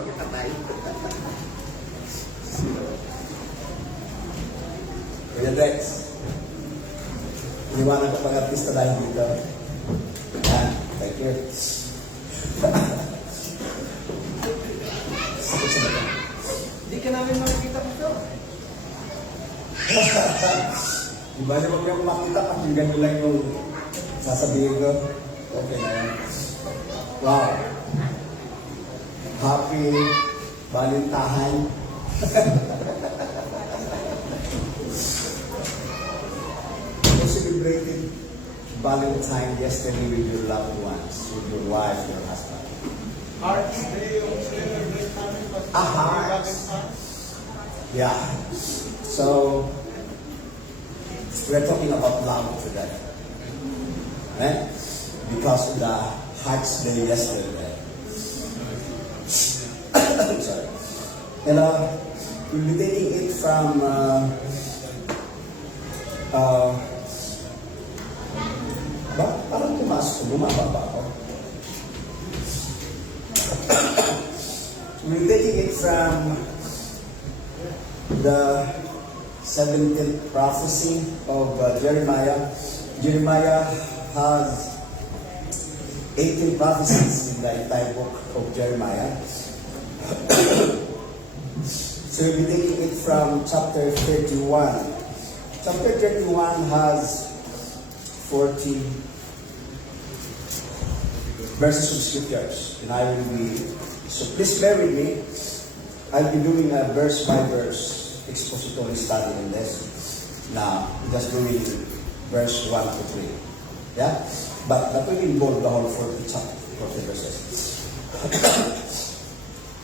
Kuya Dex, iniwanan ko pag-artista dahil dito. Yan, thank you. Sakit sa mata. Hindi ka namin makikita po ito. Di ba naman yung makita, pakinggan nyo lang yung sasabihin ko. Okay na yan. Wow. Happy Valentine. You celebrated Valentine yesterday with your loved ones, with your wife, your husband. Hearts Day yung celebrate namin. Hearts. Yeah. So, we're talking about love today. Right? Because of the Hearts Day yesterday. Sorry. And we'll be taking it from parang tumaas ko, bumaba ba ako? We're taking it from the 17th prophecy of Jeremiah. Jeremiah has 18 prophecies in the entire book of Jeremiah. So we'll be taking it from chapter 31. Chapter 31 has 40 verses of scriptures, and I will be, so please bear with me. I'll be doing a verse by verse expository study in this. Now, just doing verse 1 to 3. Yeah? But that will involve the whole 40 chapter, 40 verses.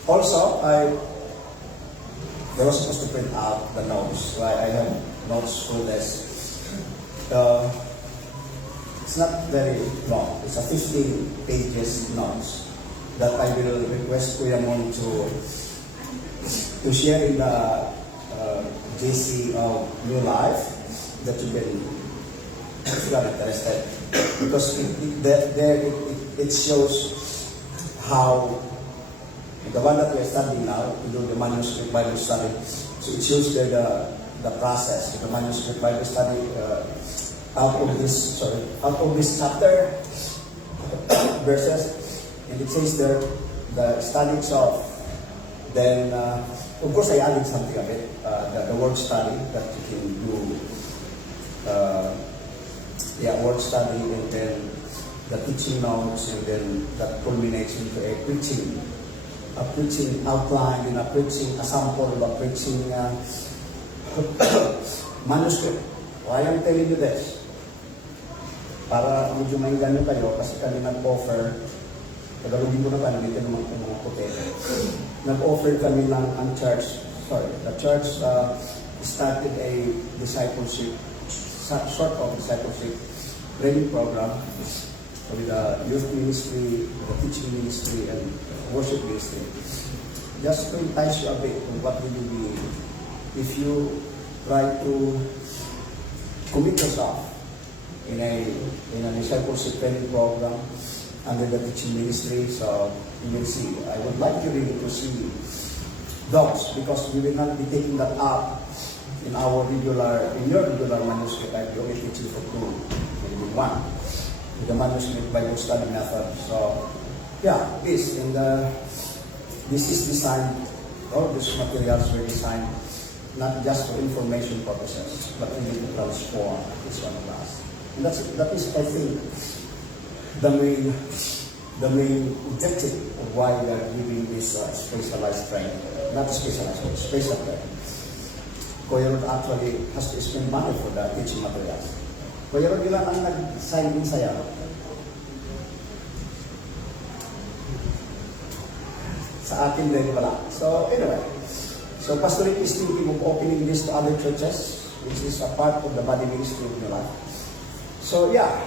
Also, I was supposed to print out the notes. So I have notes for this. It's not very long. It's a 15 pages notes that I will request Kuya Mon to share in the JC of New Life that you can, if you are interested, because it shows how the one that we are studying now, to do the manuscript Bible study, so it shows there the process, the manuscript Bible study out of this chapter verses, and it says there the study itself. Then, of course, I added something of it, the word study that you can do, word study, and then the teaching notes, and then that culminates into a preaching outline, and a sample of a preaching manuscript. Why I'm telling you this? Para medyo mainganyo kayo, kasi kami nag-offer, Tagalogin ko na ba, nandito naman yung mga puti. Nag-offer kami ng church, the church started a discipleship, sort of discipleship training program with the youth ministry, the teaching ministry, and worship ministry. Just to entice you a bit on what will you be if you try to commit yourself in a discipleship training program under the teaching ministry. So you will see. I would like you really to see those, because we will not be taking that up in your regular manuscript. I will only teach you for 2, maybe 1, with the manuscript Bible study method. So yeah, this is designed. All these materials were designed not just for information purposes, but really to transform each one of us. And that is, I think, the main objective of why we are giving this specialized training. Not specialized, but special training. Kuya Rod actually has to spend money for the teaching materials. Kuya Rod, ilan ang nag-sign in sa'yo? Sa akin din wala. So anyway, so Pastor Rick is thinking of opening this to other churches, which is a part of the body ministry of your life. So yeah,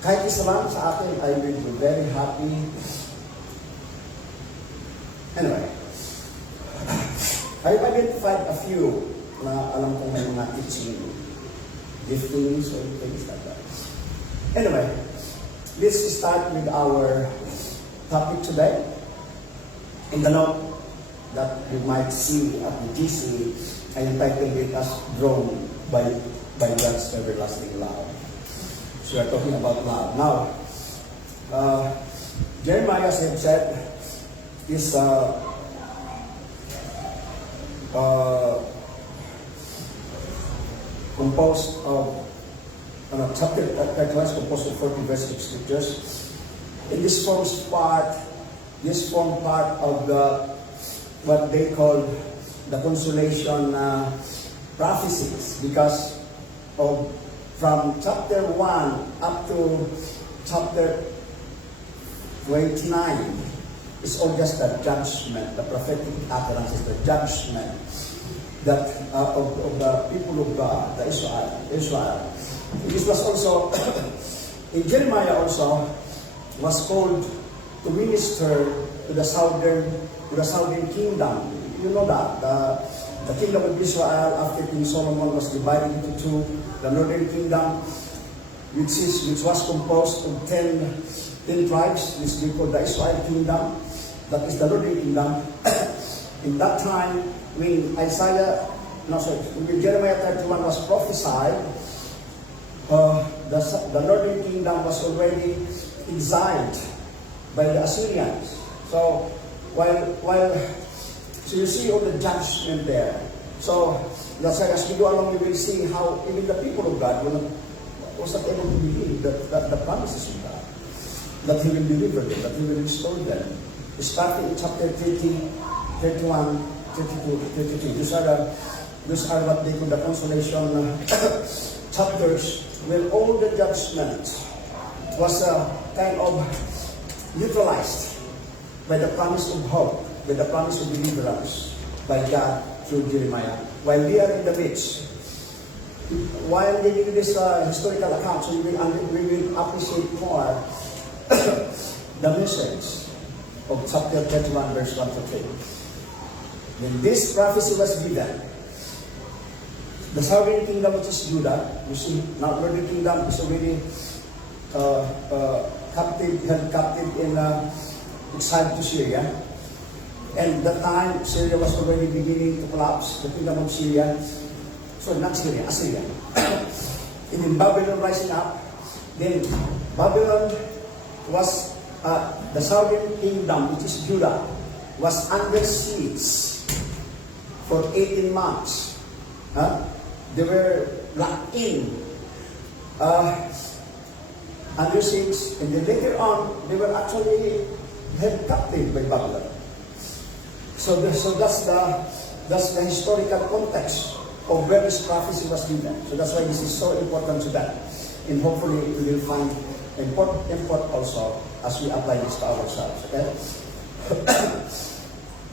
kahit isa lang sa akin, I will be very happy. Anyway, I've identified a few na alam kong may mga teaching giftings or things like that. Anyway, let's start with our topic today. In the note that you might see at the GC, I entitled it as Drawn by God's Everlasting Love. So we're talking about love. Now, Jeremiah, as I've said, is composed of chapter 31 is composed of 40 verses of scriptures. In this forms part of the what they call the consolation prophecies, because of from chapter 1 up to chapter 29 is all just the judgment, the prophetic utterances, the judgment that of the people of God, the Israel. This was also in Jeremiah also was called to minister to the southern kingdom. You know that the kingdom of Israel after King Solomon was divided into two. The northern kingdom, which was composed of 10 tribes, which we call the Israel kingdom. That is the northern kingdom. In that time, when Jeremiah 31 was prophesied, the northern kingdom was already exiled by the Assyrians. So so you see all the judgment there. So that's why as we go along, you will see how even the people of God was not able to believe that the promises of God, that He will deliver them, that He will restore them. Starting in chapter 30, 31, 32, 33. Those are what they call the consolation chapters, where all the judgment was kind of neutralized by the promise of hope, by the promise of deliverance by God through Jeremiah. While we are in the midst, while giving this historical account, so we will appreciate more the message of chapter 31, verse 1 to 3. When this prophecy was given, the southern kingdom, which is Judah, you see, now northern kingdom is already held captive in exiled to Syria. And that time, Syria was already beginning to collapse, the kingdom of Syria. So not Syria, Assyria. And then Babylon rising up. Then Babylon was, the southern kingdom, which is Judah, was under siege for 18 months. They were locked in under siege, and then later on, they were actually held captive by Babylon. So that's the historical context of where this prophecy was given. So that's why this is so important to that. And hopefully we will find import also as we apply this to ourselves. Okay?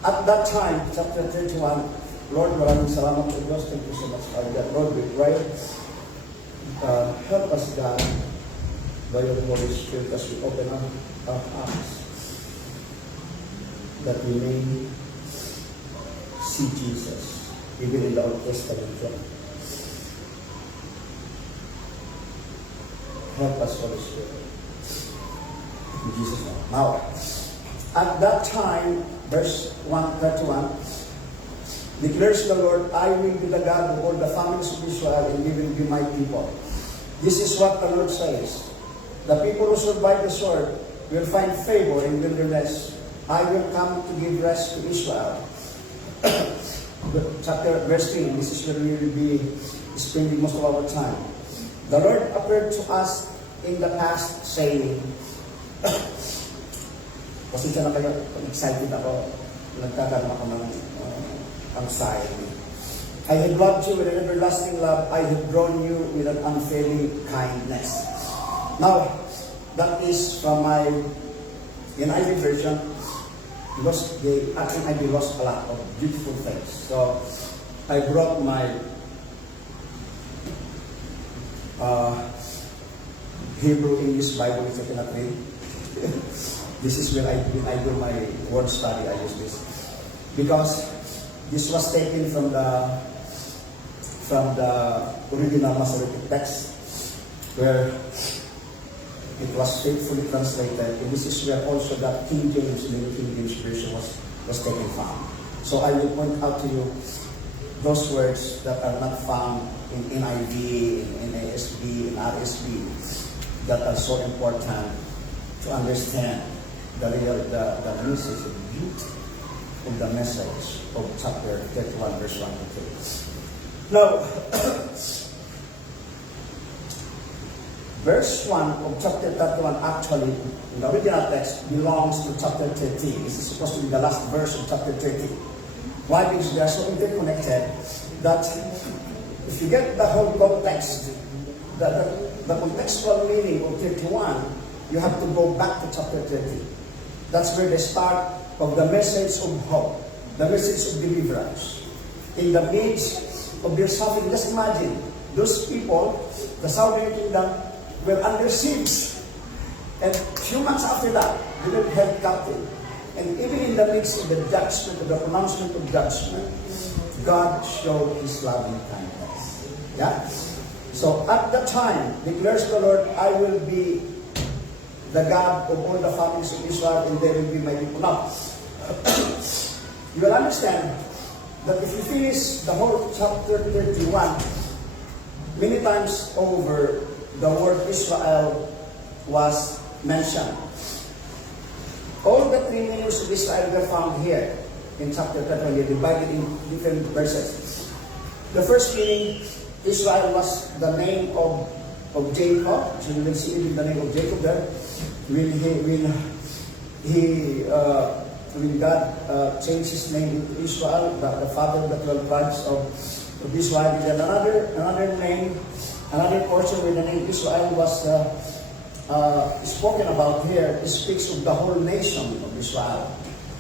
At that time, chapter 31, Lord, maraming salamat to Diyos. Thank you so much for that. Lord, we pray. Help us, God, by your Holy Spirit as we open up our hearts, that we may see Jesus, even in the Old Testament. Help us, Holy Spirit. In Jesus' name. Now, at that time, verse 131, declares the Lord, I will be the God of all the families of Israel, and they will be my people. This is what the Lord says. The people who survive the sword will find favor in wilderness. I will come to give rest to Israel. Chapter verse 3, this is where we will be spending most of our time. The Lord appeared to us in the past saying, pasensya na kayo, excited ako, nagkakaroon ako ng anxiety. I have loved you with an everlasting love. I have drawn you with an unfailing kindness. Now, that is from my NIV version, because the NIV lost a lot of beautiful things. So, I brought my Hebrew English Bible, which I cannot read. This is where when I do my word study, I use this. Because this was taken from the original Masoretic text, where it was faithfully translated. And this is where also the King James, the King James version was was taken from. So I will point out to you those words that are not found in NIV, in ASB, in RSB, that are so important to understand the message, the beauty of the message of chapter 31, verse 1 to 3. Now, verse 1 of chapter 31 actually, in the original text, belongs to chapter 30. This is supposed to be the last verse of chapter 30. Why? Because they are so interconnected that if you get the whole context, the contextual meaning of 31, you have to go back to chapter 30. That's where the start of the message of hope, the message of deliverance. In the midst of their suffering, just imagine, those people, the southern kingdom, were under siege. And few months after that, they were held captive. And even in the midst of the judgment, of the pronouncement of judgment, God showed His loving kindness. Yeah? So at that time, declares the Lord, I will be the God of all the families of Israel, and they will be my people. Now, you will understand that if you finish the whole chapter 31, many times over, the word Israel was mentioned. All the three meanings of Israel were found here in chapter 31. They're divided in different verses. The first meaning, Israel was the name of Jacob. So you will see it in the name of Jacob there. When God changed his name into Israel, the father of the 12 tribes of Israel. And another name, another portion where the name Israel was spoken about here, it speaks of the whole nation of Israel.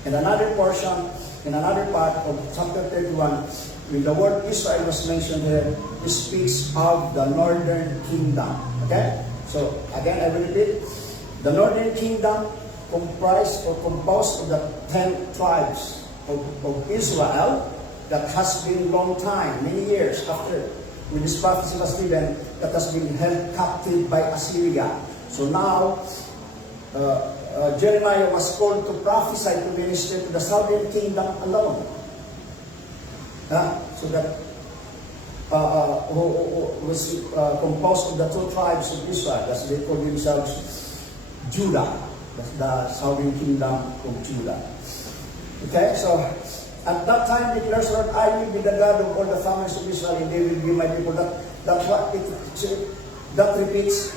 And another portion, in another part of chapter 31, when the word Israel was mentioned here, it speaks of the northern kingdom. Okay? So, again, I will repeat. The northern kingdom comprised or composed of the 10 tribes of Israel that has been long time, many years after when this prophecy was given, that has been held captive by Assyria. So now, Jeremiah was called to prophesy, to minister to the southern kingdom alone. So that who was composed of the 2 tribes of Israel, as they call themselves Judah, the southern kingdom of Judah. Okay, so at that time declares Lord, I will be the God of all the families of Israel, and they will be my people. That repeats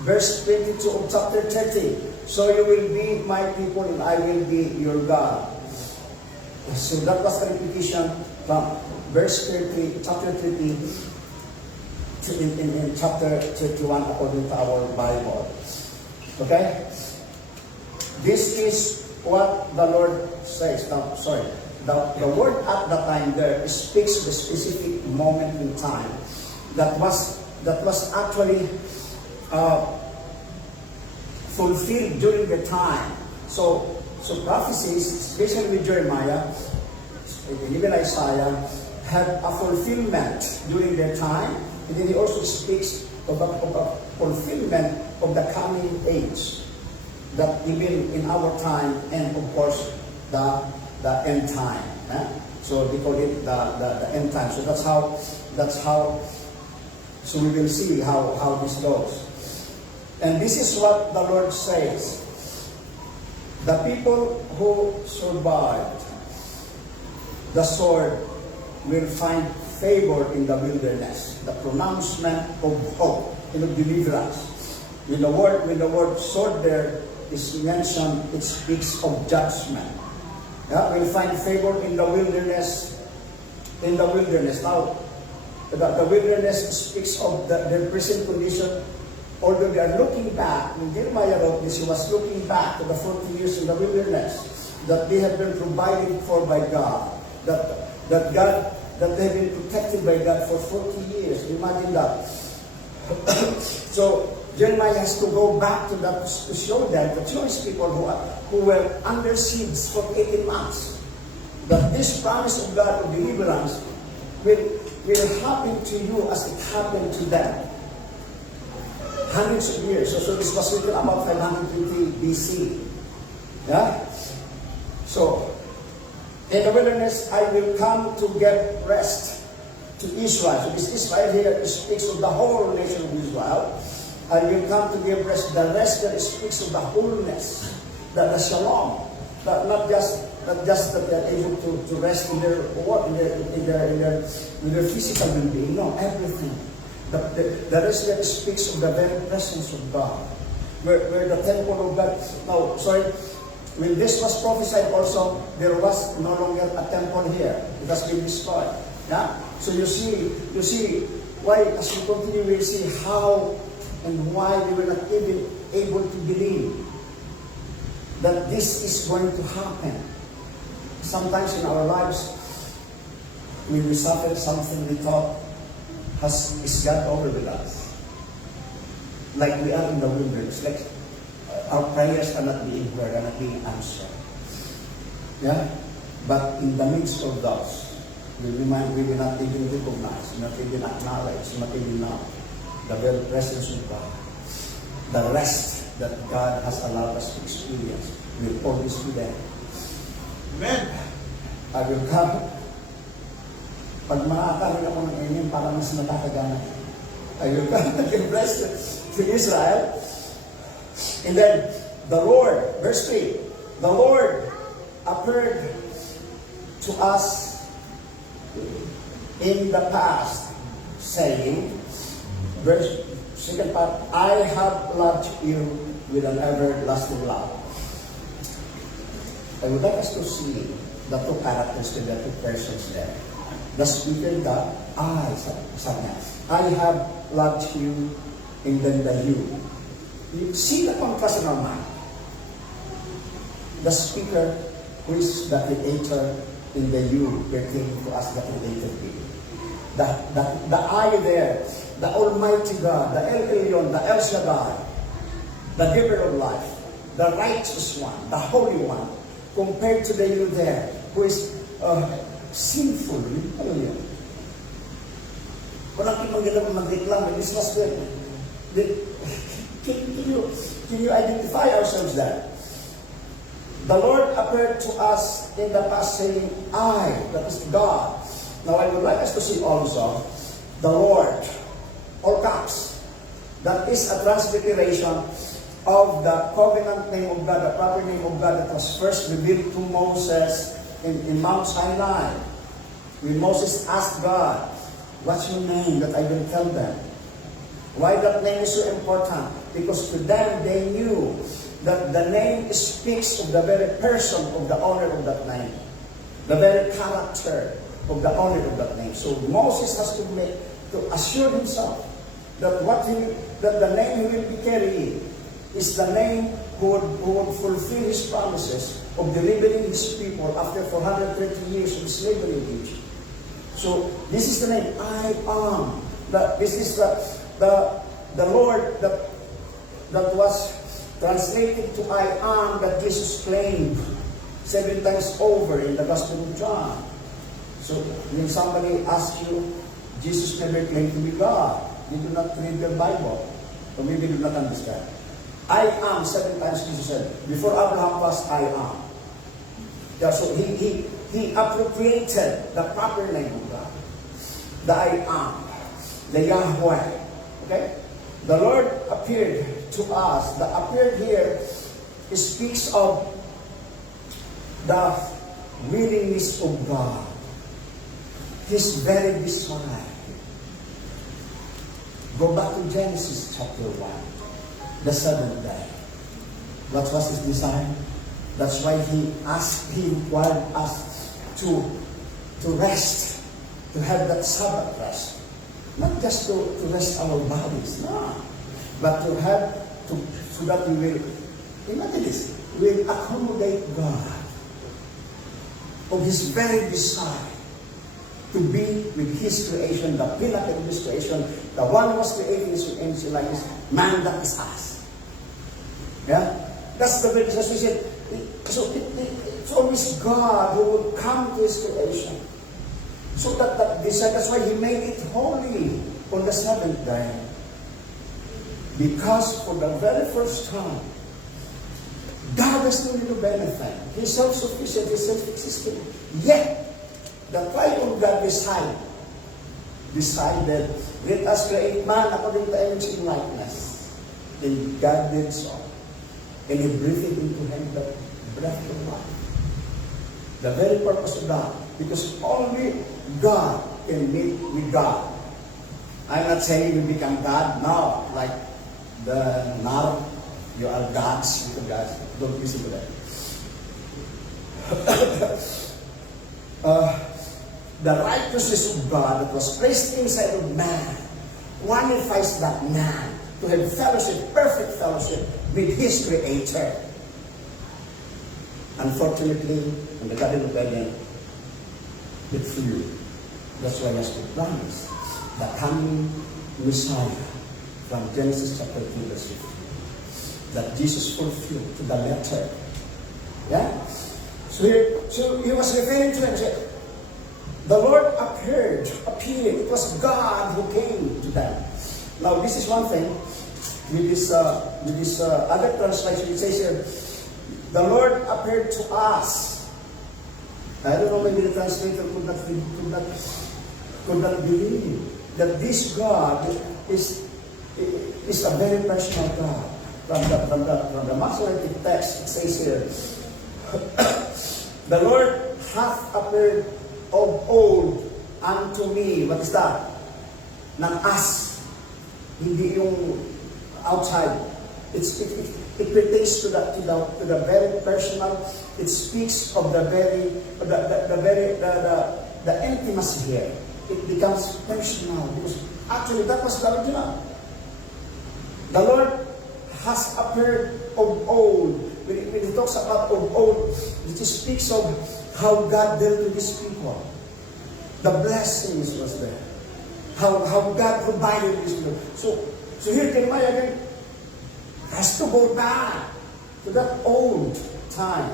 verse 22 of chapter 30. So you will be my people, and I will be your God. So that was the repetition from verse 30, chapter 30, in chapter 31 according to our Bible. Okay? This is what the Lord says. Now, sorry. The word at the time there speaks of a specific moment in time that was actually fulfilled during the time. So prophecies, especially with Jeremiah, even Isaiah, had a fulfillment during their time, and then he also speaks of a fulfillment of the coming age, that even in our time, and of course the end time. So they call it the end time. So that's how. So we will see how this goes. And this is what the Lord says. The people who survived the sword will find favor in the wilderness. The pronouncement of hope and of deliverance. When the word sword there is mentioned, it speaks of judgment. We'll find favor in the wilderness. In the wilderness. Now, the wilderness speaks of their present condition. Although they are looking back, when Jeremiah wrote this, he was looking back to the 40 years in the wilderness that they have been provided for by God. That they have been protected by God for 40 years. Imagine that. So Jeremiah has to go back to that to show them, the Jewish people who were under siege for 18 months, that this promise of God of deliverance will happen to you as it happened to them. Hundreds of years. So this was written about 520 BC. Yeah? So, In the wilderness, I will come to give rest to Israel. So this Israel here speaks of the whole nation of Israel. I will come to give rest. The rest that speaks of the wholeness, the shalom, that not just that they're able to rest in their what in their physical well-being. No, everything. The rest that speaks of the very presence of God, where the temple of God. No, sorry. When this was prophesied also, there was no longer a temple here. It has been destroyed. Yeah? So you see why, as we continue, we'll see how and why we were not even able to believe that this is going to happen. Sometimes in our lives, when we suffer something we thought is God over with us. Like we are in the wilderness. Like our prayers are not being heard, are not being answered. Yeah? But in the midst of those, we will not even recognize, not even acknowledge, not even know the very presence of God. The rest that God has allowed us to experience will always be there. Amen. I will come. Pag makakaroon ako ng amen, para mas nakakagana. I will come to give rest to Israel. And then, the Lord, verse 3, the Lord appeared to us in the past, saying, verse, second part, I have loved you with an everlasting love. I would like us to see the two characters, the two persons there. The speaker, God, sabi niya, I have loved you, and then the you. You see the contrast in our mind. The speaker, who is the creator, in the you pertaining to us, the created being. The I there, the Almighty God, the El Elyon, the El Shaddai, the giver of life, the righteous one, the Holy One, compared to the you there, who is sinful. Ano yun? Walang kimang magreklamo. This was the Can you identify ourselves there? The Lord appeared to us in the past saying, I, that is God. Now I would like us to see also, the Lord, all caps. That is a transliteration of the covenant name of God, the proper name of God that was first revealed to Moses in Mount Sinai. When Moses asked God, what's your name that I will tell them? Why that name is so important? Because to them, they knew that the name speaks of the very person of the owner of that name. The very character of the owner of that name. So Moses has to assure himself that that the name he will be carrying is the name who would fulfill his promises of delivering his people after 430 years of slavery in Egypt. So this is the name, I am. This is the Lord that was translated to I am, that Jesus claimed 7 times over in the Gospel of John. So when somebody asks you, Jesus never claimed to be God, you do not read the Bible, or maybe do not understand. I am, 7 times Jesus said, before Abraham was, I am. Yeah, so he appropriated the proper name of God. The I am, the Yahweh. Okay? The Lord appeared to us. The appeared here speaks of the willingness of God. His very desire. Go back to Genesis chapter 1. The 7th day. What was his desire? That's why he required us to rest, to have that Sabbath rest. Not just to rest our bodies, no. But to have, so that we will, imagine this, we will accommodate God of His very desire to be with His creation, the pinnacle of His creation, the one who was created in His image and likeness, man, that is us. Yeah? That's the very desire. We said, so it's always God who would come to His creation. So that's why He made it holy on the 7th day. Because for the very first time, God has no need of anything. He's self-sufficient, He's self-existing. Yet, the triune God decided, let us create man according to image and likeness. And God did so. And He breathed into him the breath of life. The very purpose of God. Because only God can meet with God. I'm not saying you become God now, like now you are gods with God. Don't listen to that. The righteousness of God that was placed inside of man qualifies that man to have fellowship, perfect fellowship with his Creator. Unfortunately, in the Garden of Eden, it flew. That's why he has to promise the coming Messiah from Genesis chapter 2 verse 15. That Jesus fulfilled to the letter. Yeah? So he was referring to them. The Lord appeared. It was God who came to them. Now, this is one thing. With this other translation, it says here, the Lord appeared to us. I don't know, maybe the translator could not believe that this God is a very personal God. From the Masoretic text, it says here, the Lord hath appeared of old unto me. What is that? Ng us. Hindi yung outside. It pertains to the very personal. It speaks of the intimacy here. It becomes personal because actually that was the original. The Lord has appeared of old. When he talks about of old, it speaks of how God dealt with His people. The blessings was there. How God provided His people. So here Jeremiah again has to go back to that old time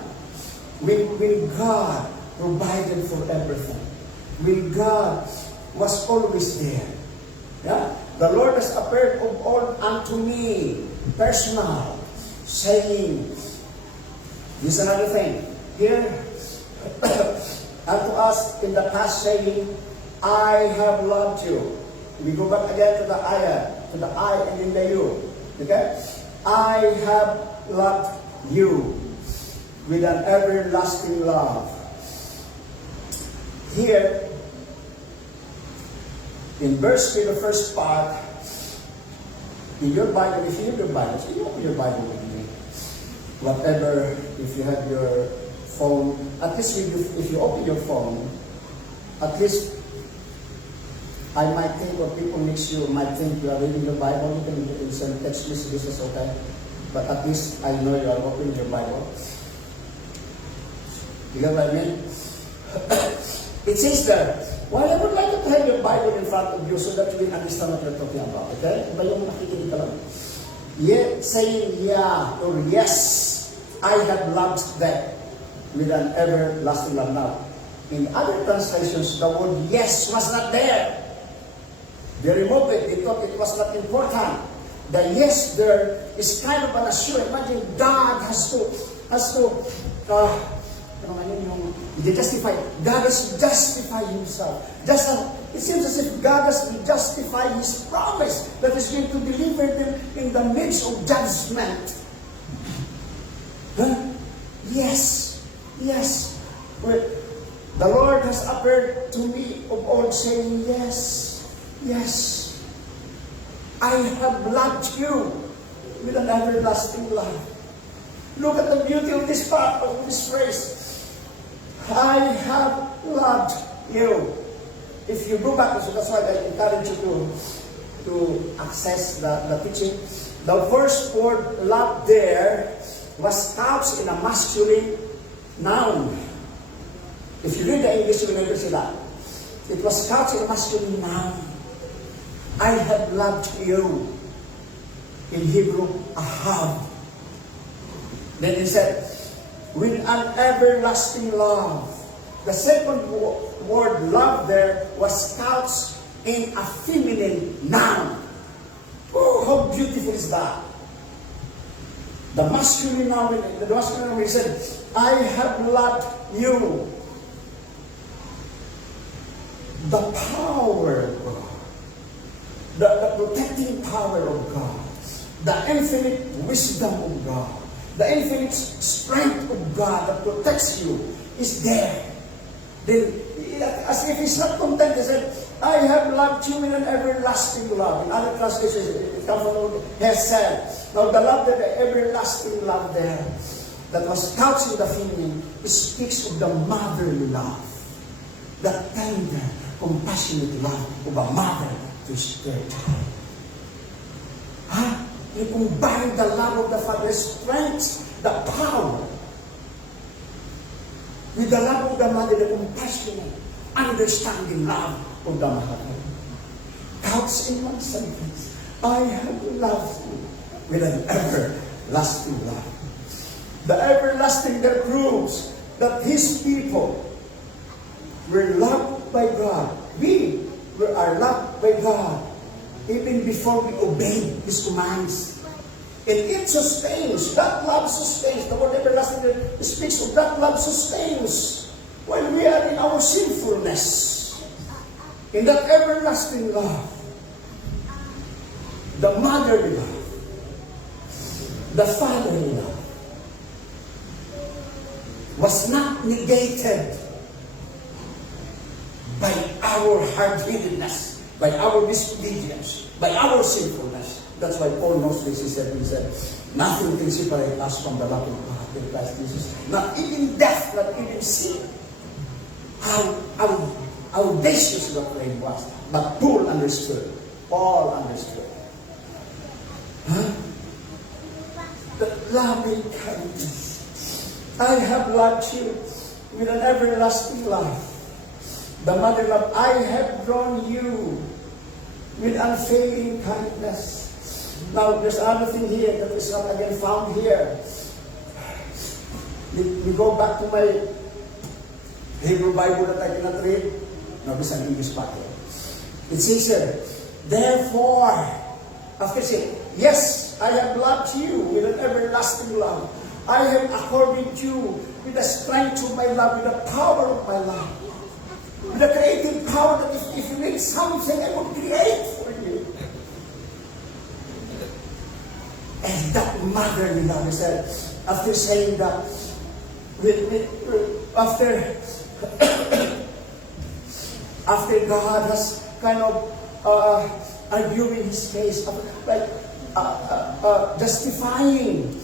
when God provided for everything. When God was always there. Yeah? The Lord has appeared of old unto me, personal, saying, this is another thing. Here, unto us in the past saying, I have loved you. We go back again to the ayah, to the I and in the you. Okay? I have loved you with an everlasting love. Here, in verse 3, the first part, in your Bible, if you have your Bible, so you open your Bible with me. Whatever, if you have your phone, at least if you open your phone, at least I might think, or people next to you might think you are reading your Bible. You can send text messages, is okay. But at least I know you are opening your Bible. You get what I mean? It says there, well, I would like to have your Bible in front of you so that you will understand what you're talking about. Okay? Ba yung nakikinig ka lang? Saying yeah or yes, I have loved them with an everlasting love. Now, in other translations, the word yes was not there. They removed it. They thought it was not important. The yes there is kind of an assurance. Imagine God has to justify. God has justified Himself. It seems as if God has to justify His promise that He's going to deliver them in the midst of judgment. Huh? Yes. Yes. The Lord has appeared to me of old saying, yes. Yes. I have loved you with an everlasting love. Look at the beauty of this part of this phrase. I have loved you. If you go back, so that's why I encourage you to access the teaching. The first word love there was couched in a masculine noun. If you read the English, you will never see that. It was couched in a masculine noun. I have loved you. In Hebrew, ahav. Then he said, with an everlasting love. The second word love there was couched in a feminine noun. Oh, how beautiful is that? The masculine noun, he said, I have loved you. The power of God, the protecting power of God, the infinite wisdom of God, the infinite strength of God that protects you is there. Then, as if he's not content, he said, I have loved you with an everlasting love. In other translations, it comes from Hesed. Now, the love, the everlasting love there, that was couched in the feminine, it speaks of the motherly love. The tender, compassionate love of a mother to her child. You combine the love of the Father's strength, the power, with the love of the mother, the compassionate, understanding love of the mother. Couched in one sentence, I have loved you with an everlasting love. The everlasting that proves that His people were loved by God. We are loved by God even before we obey His commands. And it sustains. That love sustains. The word everlasting speaks of that love sustains when we are in our sinfulness. In that everlasting love, the motherly love, the fatherly love, was not negated by our hard-headedness, by our disobedience, by our sinfulness. That's why Paul knows this. He said, nothing can separate us from the love of God in Christ Jesus. Not even death, not even sin. How audacious the claim was. But Paul understood. Paul understood. The loving kindness. I have loved you with an everlasting love. The mother love, I have drawn you with unfailing kindness. Now, there's another thing here that is not again found here. We go back to my Hebrew Bible that I cannot read. No, this is an English Bible. It says here, therefore, after saying, yes, I have loved you with an everlasting love. I have accorded you with the strength of my love, with the power of my love. With the creative power that if you need something, I would create for you. And that motherly love, he said, after saying that, after God has kind of arguing His case, justifying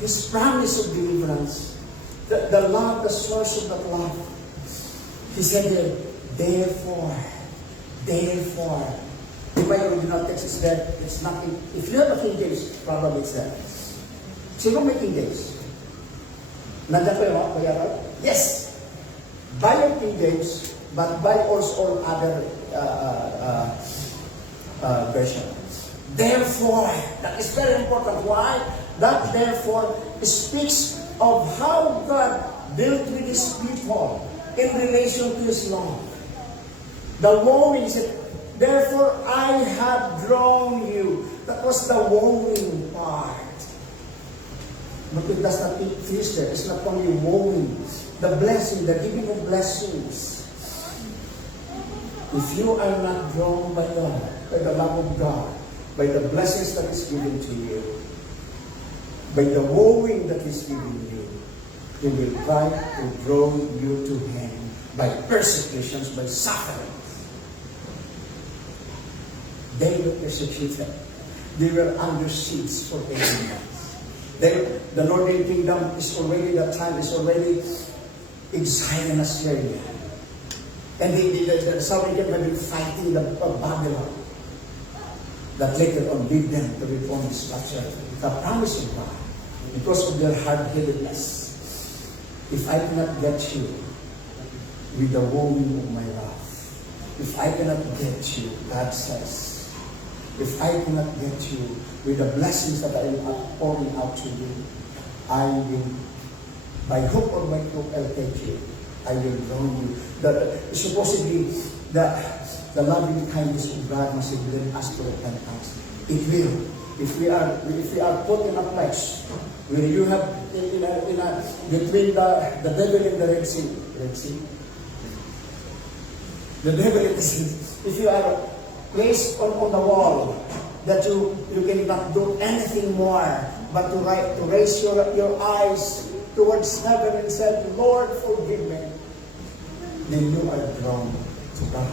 His promise of deliverance, the love, the source of that love. He said, therefore. In my original text is there, it's nothing. If you have a King James, probably it's there. Sino may King James? Nandiyan ko yung mga bayaran? Yes! By your King James, but by also all other versions. Therefore, that is very important. Why? That therefore speaks of how God dealt with His people in relation to His law. The wooing said, therefore I have drawn you. That was the wooing part. But it does not finish there. It's not only wooing. The blessing, the giving of blessings. If you are not drawn by God, by the love of God, by the blessings that is given to you, by the wooing that is given you, He will try to draw you to Him by persecutions, by suffering. They were persecuted. They were under siege for 18 months. The northern kingdom is already, that time is already exiled in Assyria. And the southern kingdom have been fighting the Babylon that later on lead them to reform the structure. The promise of God, because of their hard-headedness, if I cannot get you with the wooing of my love, if I cannot get you, God says, if I cannot get you with the blessings that I am pouring out to you, I will, by hook or by crook, I'll take you. I will draw you. Supposedly, the loving kindness of God must lead us to repentance. It will. if we are put in a place where you have between the devil and the Red Sea, the devil is, if you are placed on the wall, that you cannot do anything more but to raise your eyes towards heaven and said, Lord, forgive me, then you are drawn to God.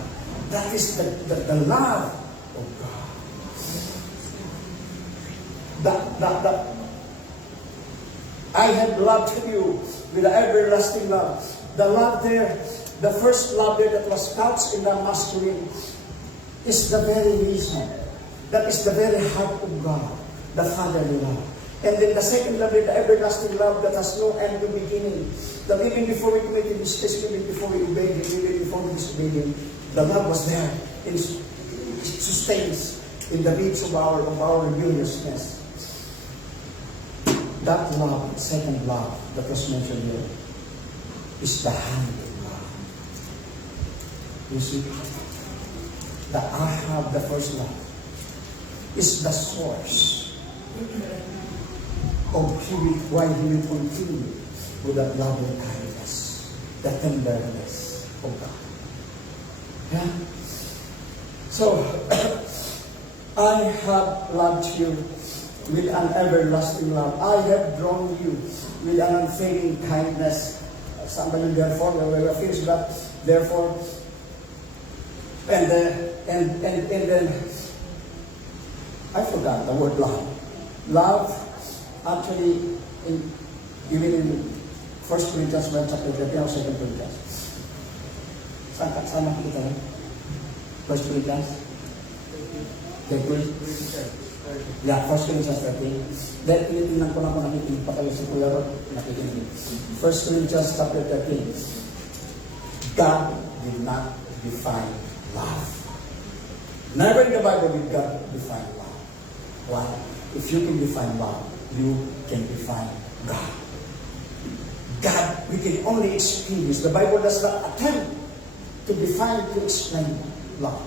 That is the love of God. I have loved you with an everlasting love. The love there, the first love there that was couched in the masculine, is the very reason. That is the very heart of God, the fatherly love. And then the second love is the everlasting love that has no end to beginning. That even before we committed mistakes, even before we obeyed Him, even before we disobeyed Him, the love was there. It sustains in the midst of our rebelliousness. That love, second love that was mentioned here, is the hand of love. You see, that I have the first love is the source of why He will continue with that loving kindness, the tenderness of God. Yeah? So, I have loved you with an everlasting love. I have drawn you with an unfailing kindness. Somebody, therefore, when we finish that, therefore, and then I forgot the word love. Love, actually, even in 1 Corinthians 1 chapter 13 or 2 Corinthians. Saan nakikita rin? 1 Corinthians? Yeah, 1 Corinthians 13. Dahil tinitingnan ko lang kung nakikinig pa kayo si Kuya Rod, nakikinig. 1 Corinthians chapter 13. God did not define love. Never in the Bible did God define love. Why? If you can define love, you can define God. God, we can only experience. The Bible does not attempt to define, to explain love.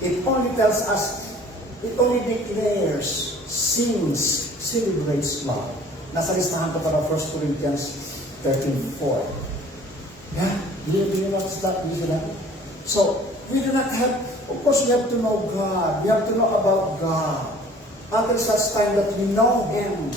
It only tells us, it only declares, sings, celebrates love. Nasa listahan ko para 1 Corinthians 13:4. Yeah? Do you know what's that? Do you know that? So, we do not have, of course we have to know God. We have to know about God. Until such time that we know Him.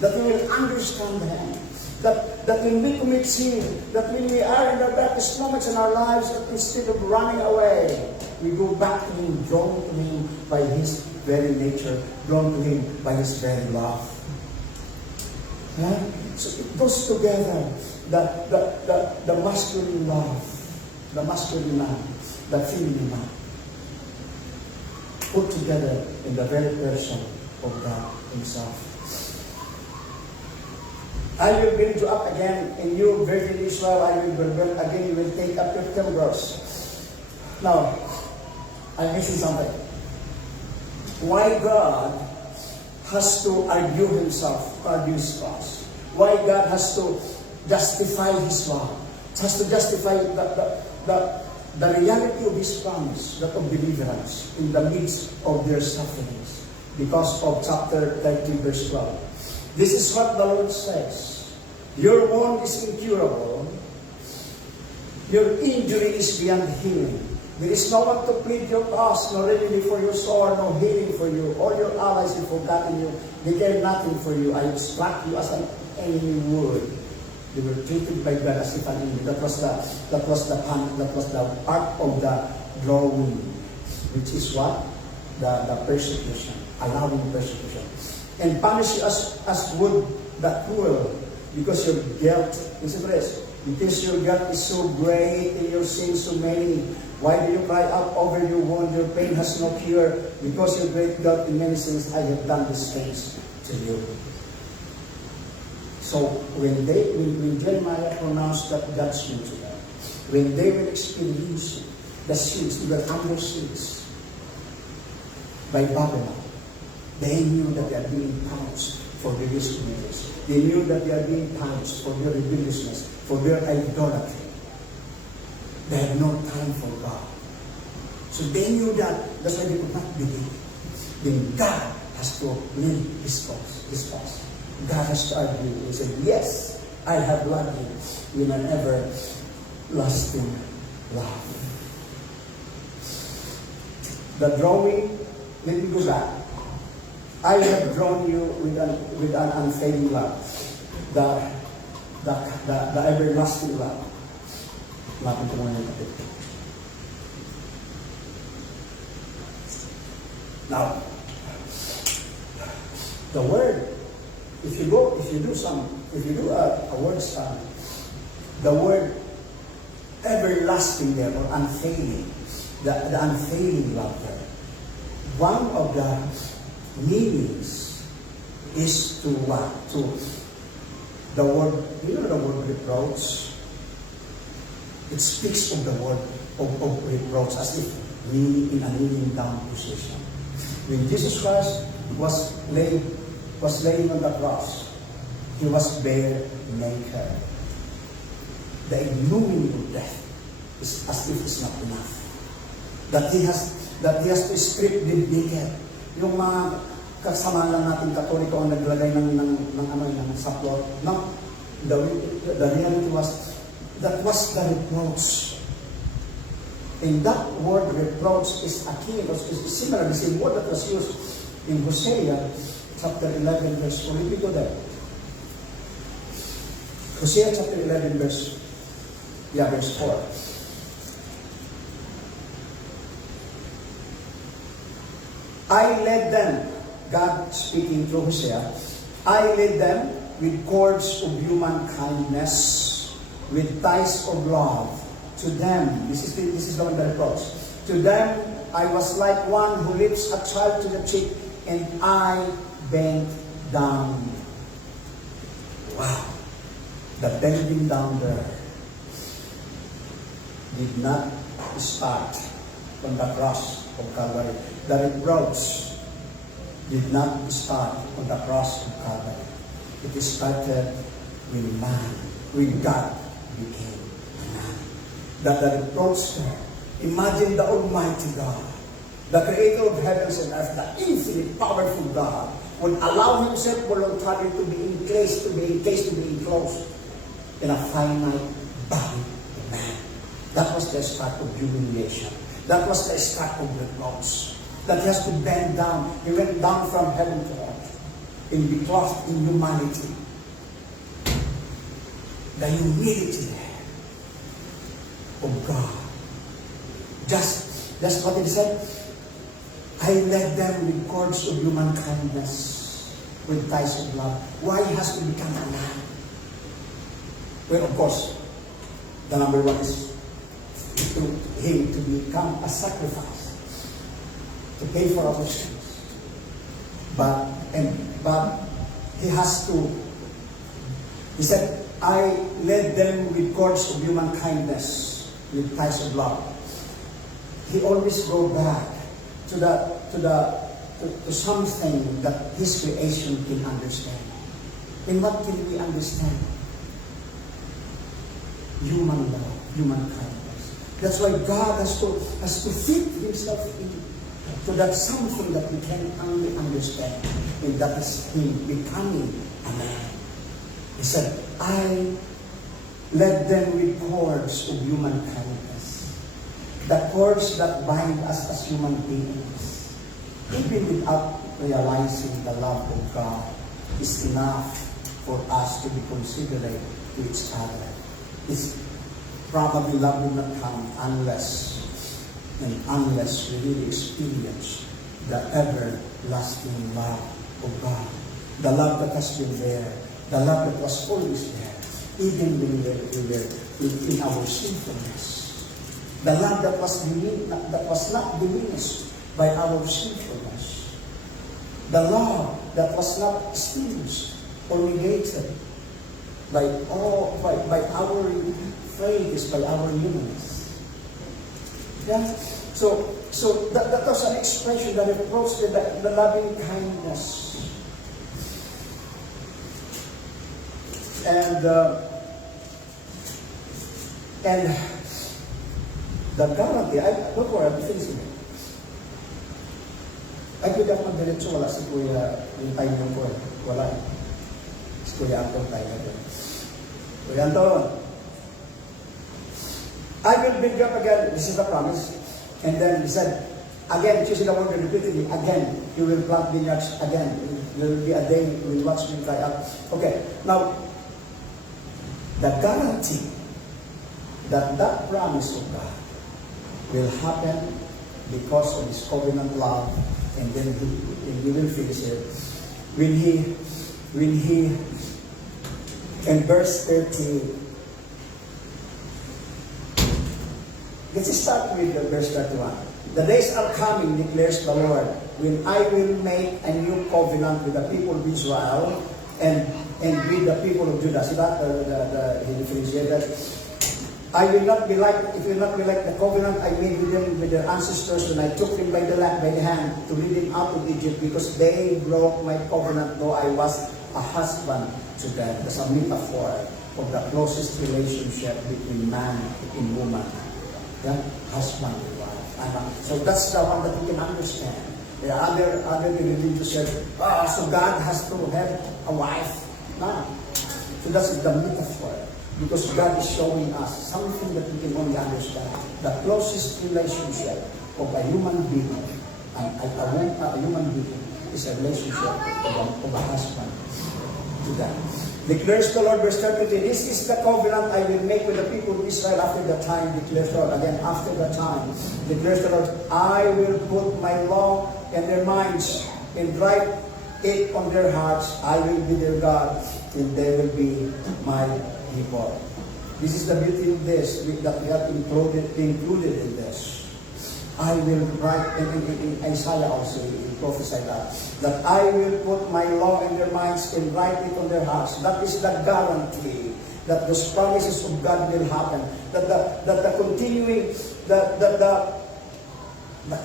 That we will understand Him. That when we commit sin, that when we are in the darkest moments in our lives, that instead of running away, we go back to Him, drawn to Him by His very nature, drawn to Him by His very love. Yeah? So it goes together, the masculine love, the masculine man, the feminine man, put together in the very person of God Himself. I will build you up again, and you, Virgin Israel, I will build again, you will take up your timbers. Now, I'm missing something. Why God has to argue Himself, argue His cross? Why God has to justify His law? Has to justify the reality of His promise, that of deliverance, in the midst of their sufferings, because of chapter 30, verse 12. This is what the Lord says. Your wound is incurable. Your injury is beyond healing. There is no one to plead your cause, no remedy for your sore, no healing for you. All your allies have forgotten you. They care nothing for you. I have struck you as an enemy would. They were treated by God as if an enemy. That was the part of the drawing, which is what? The persecution, allowing persecution. And punish you as would the cruel, because your guilt, because your guilt is so great and your sins so many. Why do you cry out over your wound? Your pain has no cure, because your great guilt in many sins I have done these things to you. So when Jeremiah pronounced that judgment to them, when they will experience the sins, they were under sins by Babylon. They knew that they are being punished for their disobedience. They knew that they are being punished for their rebelliousness, for their idolatry. They had no time for God. So they knew that. That's why they could not believe. Then God has to live this cause. God has to argue. He said, yes, I have loved you with an everlasting love. The drawing, let me go back. I have drawn you with an unfailing love. The everlasting love. Lapin ko muna yung kapit. Now, the word, if you do a word study, the word everlasting there or unfailing, the unfailing love there. One of the meanings is to what? To the word, the word reproach. It speaks of the word of reproach as if meaning in a kneeling down position. When Jesus Christ was laying on the cross, he was bare naked. The ignominy of death is as if it's not enough. That he has to strip them naked. Yung mga kasama lang natin Katoliko ang naglagay ng saplot. No, the reality was that was the reproach. And that word reproach is akin, is similar, the same word that was used in Hosea chapter 11 verse 4. Let me go there. Hosea chapter 11 verse 4. I led them, God speaking through Hosea, I led them with cords of human kindness, with ties of love. To them, this is the one that reproach. To them, I was like one who lifts a child to the cheek, and I bent down. Wow. The bending down there did not start from the cross of Calvary. The reproach did not start on the cross of Calvary. It started when God became a man. That the reproach there, imagine the Almighty God, the Creator of heavens and earth, the infinite, powerful God, would allow Himself voluntarily to be encased, to be enclosed in a finite body of man. That was the start of humiliation. That was the start of reproach. That He has to bend down. He went down from heaven to earth and be clothed in humanity. The humility of God. Just what He said. I led them with cords of human kindness, with ties of love. Why He has to become a man? Well, of course, the number one is to Him to become a sacrifice, to pay for our sins. But He has to. He said, I led them with cords of human kindness, with ties of love. He always go back to something that His creation can understand. And what can we understand? Human love, human kindness. That's why God has to fit Himself into that something that we can only understand, and that is Him becoming a man. He said, I led them with cords of human kindness. The cords that bind us as human beings. Even without realizing the love of God is enough for us to be considerate to each other. It's probably love will not come unless we really experience the everlasting love of God. The love that has been there. The love that was always there. Even when we were in our sinfulness. The love that was not diminished by our sinfulness. The love that was not extinguished or negated by our frailties, by our humanness. Yeah? So that was an expression that approached the loving kindness. And the guarantee, don't worry, I'm finishing it. I Ay, pwede ako mag-diretso, wala si Kuya, yung timer ko eh. Wala eh. Si Kuya Anton timer ko. Kuya Anton, I will build you up again. This is the promise. And then he said, again, choosing the word repeatedly, again, you will plant vineyards again. There will be a day you will watch me cry out. Okay, now, the guarantee that that promise of God will happen because of His covenant love, and then He will finish it. When He, in verse 30, let's start with verse 31. The days are coming, declares the Lord, when I will make a new covenant with the people of Israel and with the people of Judah. See that? He differentiated. I will not be like, it will not be like the covenant I made with them, with their ancestors, when I took them by the hand to lead them out of Egypt, because they broke my covenant, though I was a husband to them. That's a metaphor of the closest relationship between man and woman. Yeah? Husband and wife. So that's the one that we can understand. The other religions said, so God has to have a wife. No. So that's the metaphor. Because God is showing us something that we can only understand. The closest relationship of a human being and a human being is a relationship of a husband to them. Declares the Lord, verse 33, this is the covenant I will make with the people of Israel after the time, declares the Lord. Again, after the time, declares the Lord, I will put my law in their minds and write it on their hearts. I will be their God, and they will be my people. This is the beauty of this, that we have included in this. I will write, in Isaiah also, he prophesied that I will put my law in their minds and write it on their hearts. That is the guarantee that those promises of God will happen. That the continuing, the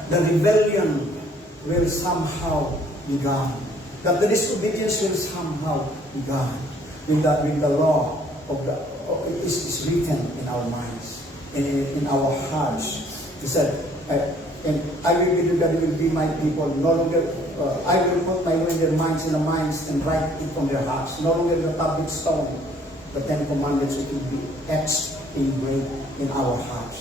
rebellion will somehow be gone. That the disobedience will somehow be gone. With the law of the is written in our minds, in our hearts. He said, and I will be God, will be my people. No longer, I will put my law in their minds, and write it on their hearts. No longer the tablet stone, the 10 Commandments, it will be etched, engraved in our hearts.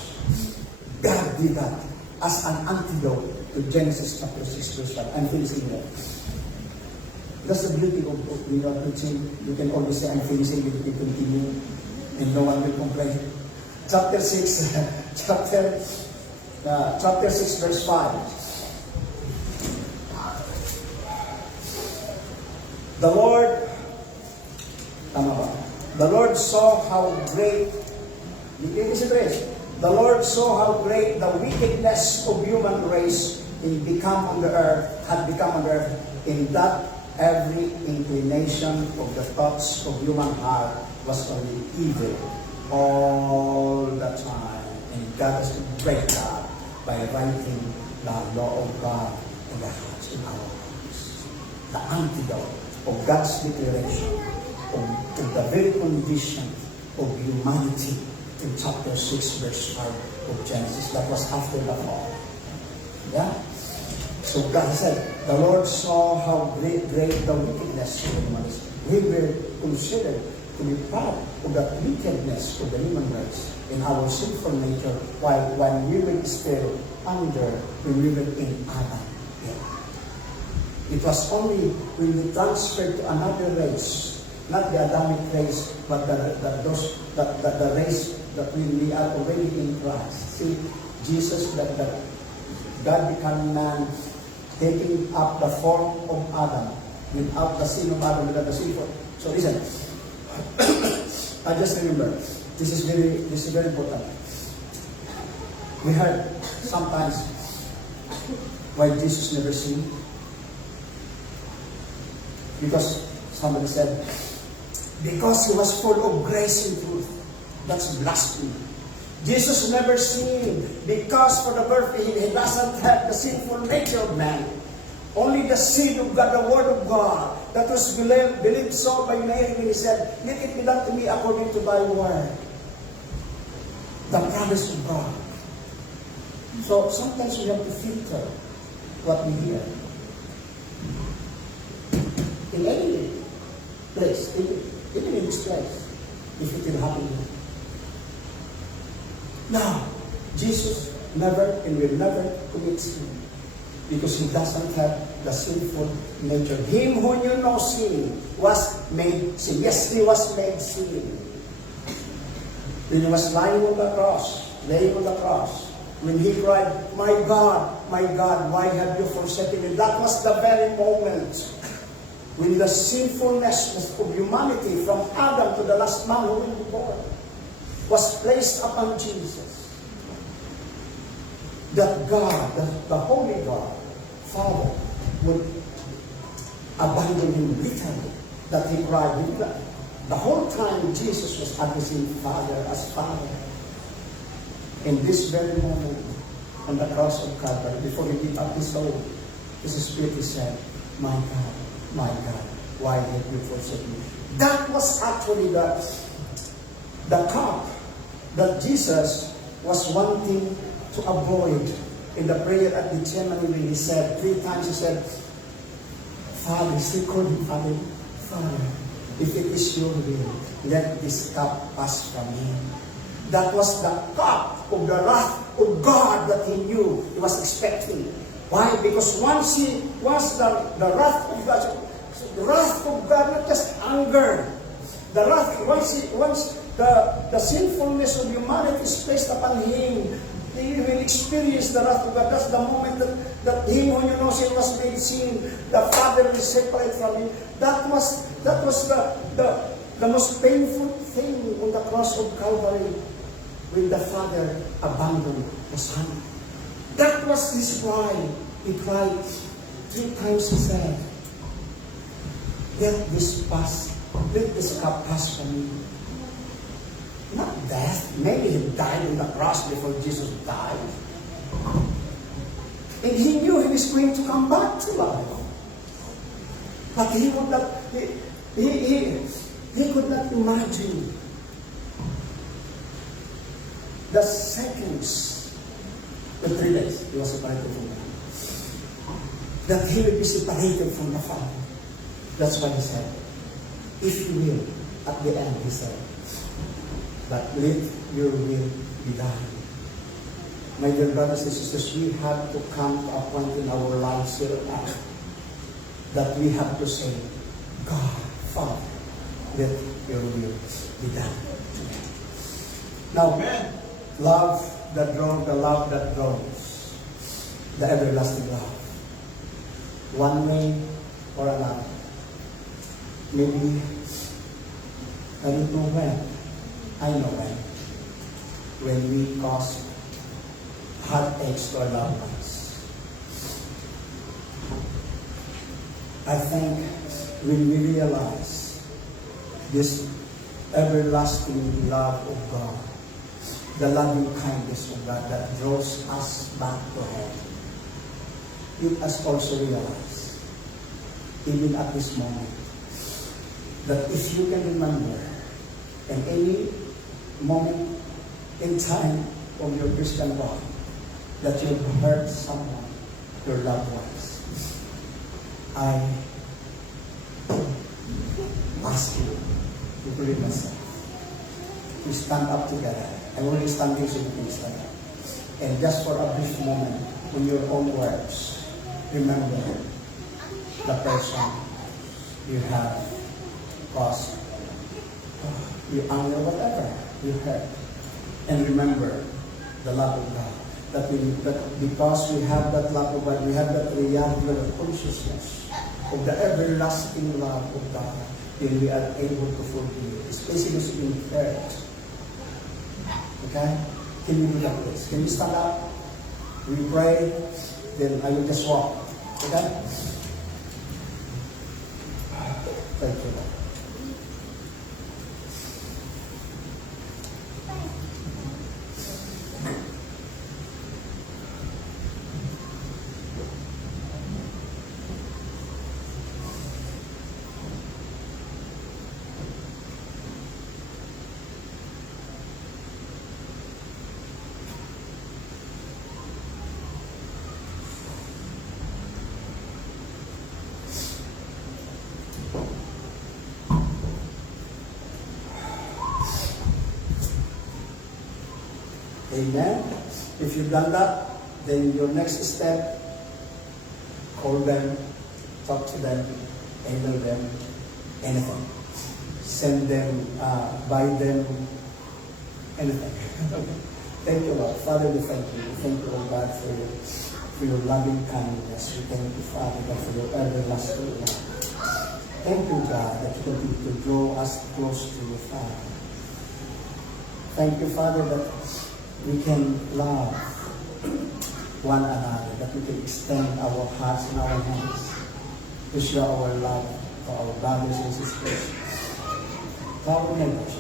God did that as an antidote to Genesis chapter 6, verse 5. I'm finishing there. That's the beauty of when you are preaching. You can always say, I'm finishing, you can continue, and no one will complain. Chapter 6, chapter 6, verse 5. The Lord saw how great, the Lord saw how great the wickedness of human race had become on the earth, in that every inclination of the thoughts of human heart was only evil all the time. And God has to break that by writing the law of God in the hearts, in our hearts. The antidote of God's declaration of the very condition of humanity in chapter 6, verse 5 of Genesis. That was after the fall. Yeah? So God said, the Lord saw how great the wickedness of the human race. We were considered to be part of that wickedness of the human race in our sinful nature while we were still when we were in Adam. Yeah. It was only when we transferred to another race, not the Adamic race, but the race that we are already in Christ. See, Jesus, that God becoming man, taking up the form of Adam, without the sin of Adam, without the sin of... So listen, I just remember, this is very important. We heard sometimes why Jesus never sinned. Because somebody said, because he was full of grace and truth. That's blasphemy. Jesus never sinned because for the birth he doesn't have the sinful nature of man. Only the seed of God, the word of God, that was believed so by Mary when he said, let it be done to me according to thy word. The promise of God. So sometimes we have to filter what we hear. in any place, even in this place, if it will happen here. Now, Jesus never and will never commit sin because he doesn't have the sinful nature. Him who knew no sin was made sin. Yes, he was made sin. When he was lying on the cross, laying on the cross, when he cried, my God, why have you forsaken me? That was the very moment when the sinfulness of humanity from Adam to the last man who will be born was placed upon Jesus. That God, the Holy God, Father, would abandon him literally. That he cried. The whole time Jesus was addressing Father as Father. In this very moment, on the cross of Calvary, before he gave up his soul, his spirit said, my God, why have you forsaken me? That was actually the cup that Jesus was wanting to avoid in the prayer at Gethsemane when he said, 3 times he said, Father, still call him Father, Father, if it is your will, let this cup pass from me. That was the cup of the wrath of God that he knew he was expecting. Why? Because once the wrath of God, not just anger, the wrath, once the sinfulness of humanity is placed upon him, he will experience the wrath of God. That's the moment that him who knew no sin was made sin. The Father will separate from him. That was the most painful thing on the cross of Calvary, when the Father abandoned the Son. That was his cry. He cried 3 times. He said, let this cup pass from me. Not death. Maybe he died on the cross before Jesus died. And he knew he was going to come back to life. But he would not, he could not imagine the seconds, the 3 days he was separated from God, that he would be separated from the Father. That's why he said, if you will, at the end he said, but let your will be done. My dear brothers and sisters, we have to come to a point in our lives here on earth that we have to say, God, Father, let your will be done today. Now, Amen. the love that draws, the everlasting love. One way or another. Maybe, I don't know when. I know when. When we cause heartaches to our loved ones. I think when we realize this everlasting love of God, the loving kindness of God that draws us back to Him, let us also realize, even at this moment, that if you can remember in any moment in time of your Christian walk that you've hurt someone, your loved ones, I ask you to believe myself. We stand up together. I'm only standing so you can stand up. And just for a brief moment, in your own words, remember the person you have caused, you anger, whatever you hurt. And remember the love of God. That because we have that love of God, we have that reality of consciousness of the everlasting love of God, then we are able to forgive, especially if being hurt. Okay? Can you do that, please? Can you stand up? We pray, then I will just walk. Okay? Thank you, Lord. Amen. If you've done that, then your next step, call them, talk to them, email them, anything. Send them, buy them, anything. Thank you, Lord. Father, we thank you. We thank you, oh God, for your loving kindness. We thank you, Father, God, for your everlasting love. Thank you, God, that you continue to draw us close to you, Father. Thank you, Father, that we can love one another, that we can extend our hearts and our hands to show our love for our brothers and sisters, to our neighbors,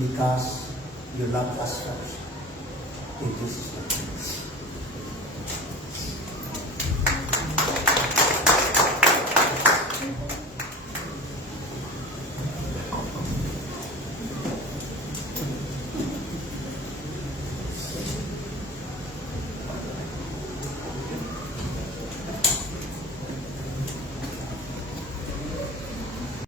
because you loved us first. In Jesus' name.